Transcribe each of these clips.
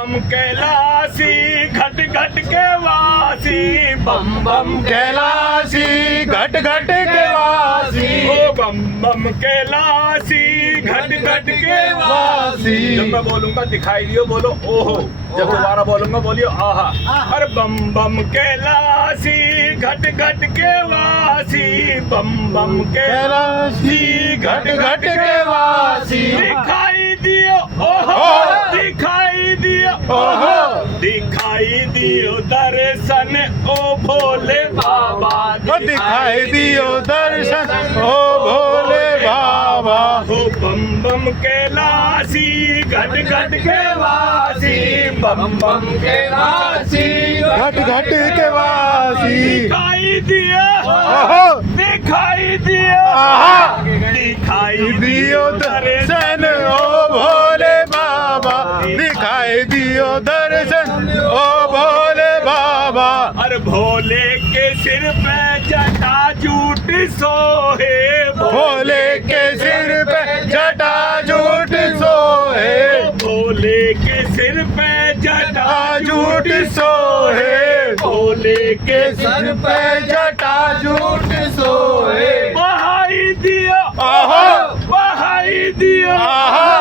बम कैलासी घट घट के वासी, बम बम कैलासी घट घट के वासी, ओ बम बम कैलासी घट घट के वासी। जब मैं बोलूंगा दिखाई दियो बोलो ओहो, जब दोबारा बोलूंगा बोलियो आहा। अरे बम बम कैलासी घट घट के वासी, बम बम कैलासी घट घट के वासी। दिखाई दियो ओहो, दिखाई दियो ओहो, दिखाई दियो दर्शन ओ भोले बाबा, ओ दिखाई दियो दर्शन ओ भोले बाबा। हो बम बम कैलासी घट घट के वासी, बम बम कैलासी घट घट के वासी। दिखाई दिया ओहो, दिखाई दिया आहा, दिखाई दियो दर्शन ओ भोले बाबा, दिखाई दियो दर्शन ओ भोले बाबा। अरे भोले के सिर पे जटा जूट सोहे, भोले के सिर पे जटा जूट सोहे, भोले के सिर पे जटा जूट सोहे, भोले के सिर पे जटा जूट सोहे। बहाई दियो आहा, बहाई दियो आहा,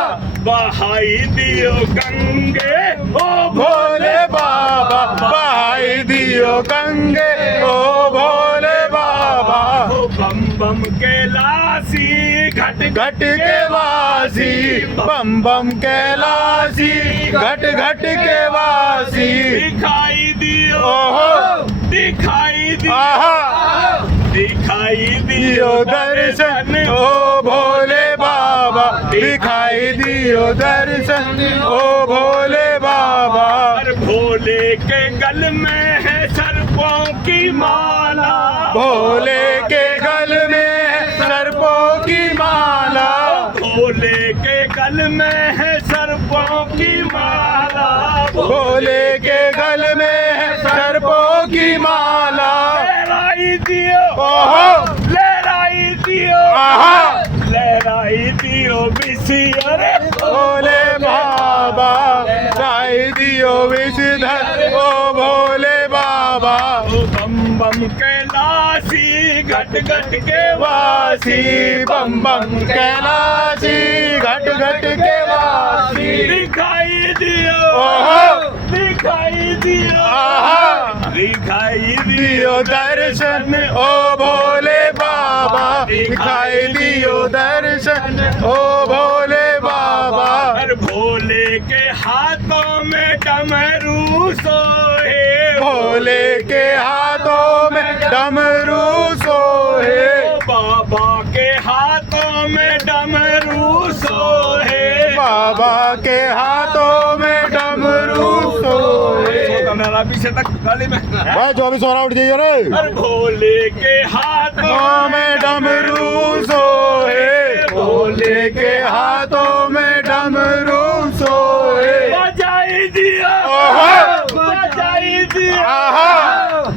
बहाई दियो गंगे ओ भोले बाबा, बहाई दियो गंगे ओ भोले बाबा। ओ बम बम कैलासी घट घट के वासी, बम बम कैलासी घट घट के वासी। दिखाई दियो ओहो, दिखाई दियो आहा, दिखाई दियो दर्शन ओ भोले बाबा, दिखाई दियो दर्शन ओ भोले बाबा। और भोले के गल में है सर्पों की माला, भोले के गल में है सर्पों की माला, भोले के गल में है सर्पों की माला, भोले के गल में है सर्पों की माला। लहराई दियो ओहो, लहराई दियो आहा, लहराई दियो बिसियर भोले बाबा, लहराई दियो विषधर ओ भोले बाबा। ओ बम बम कैलासी घट घट के वासी, बम बम कैलासी घट घट के वासी। दिखाई दियो ओहो, दिखाई दियो आहा, दिखाई दियो दर्शन ओ भोले बाबा, दिखाई दियो दर्शन ओ भोले बाबा। हर भोले के हाथों में डमरू सोहे, भोले के हाथों में डमरू सोहे, बाबा के हाथों में डमरू सोहे, बाबा के हाथों में डमरू सोहे। मेरा पीछे तक गली में भाई 24 और उठ जाइए रे। हर भोले के हाथों में डमरू सोहे, भोले के हाथों में डमरू सोहे। बजाई दिया ओहो, बजाई दिया आहा,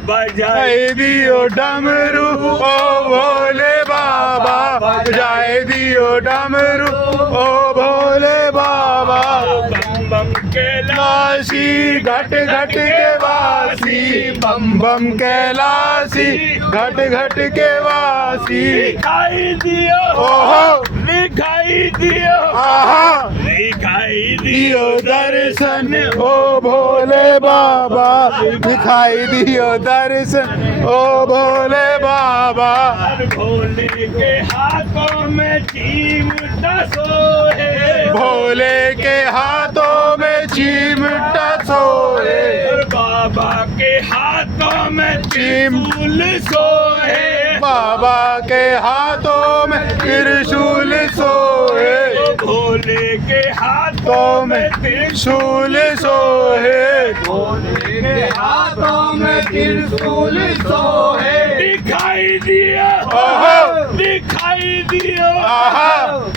बजाई बजाई दियो डमरू ओ भोले बाबा, बजाई दियो डमरू ओ भोले बाबा। बम बम कैलासी कैलासी घट घट के वासी, बम बम कैलासी घट घट के वासी। दिखाई दियो ओहो, दिखाई दियो आहा, दिखाई दियो दर्शन ओ भोले बाबा, दिखाई दियो दर्शन ओ भोले बाबा। हर भोले के हाथों में चिमटा सोहे, भोले के हाथों में चिमटा सोहे, और बाबा के हाथों में त्रिशूल सोहे, बाबा के हाथों में त्रिशूल सोहे, भोले के हाथों हाथों में त्रिशूल सोहे, भोले के हाथों में त्रिशूल सोहे। दिखाई दिया ओहो, दिखाई दिया दियो आहा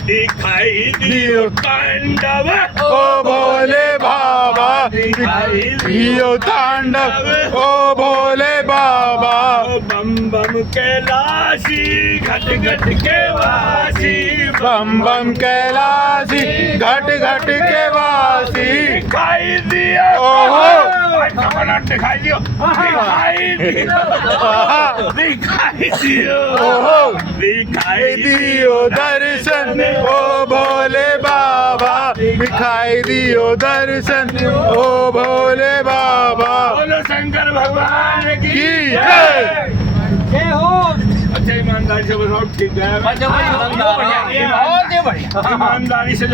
दिखाई दियो तांडव ओ भोले बाबा दिखाई दियो तांडव ओ भोले बाबा बम बम कैलाशी घट घट के वासी बम बम कैलाशी घट घट के वासी दिखाई दियो ओहो। दिखाई दियो दिखाई दियो दिखाई दियो ओहो दिखाई दियो दर्शन ओ भोले बाबा दिखाई दियो दर्शन ओ भोले बाबा बोलो शंकर भगवान की की जय। जय हो अच्छा ईमानदारी से बताओ ठीक है बढ़िया, बढ़िया, बढ़िया, बढ़िया, बढ़िया। ईमानदारी से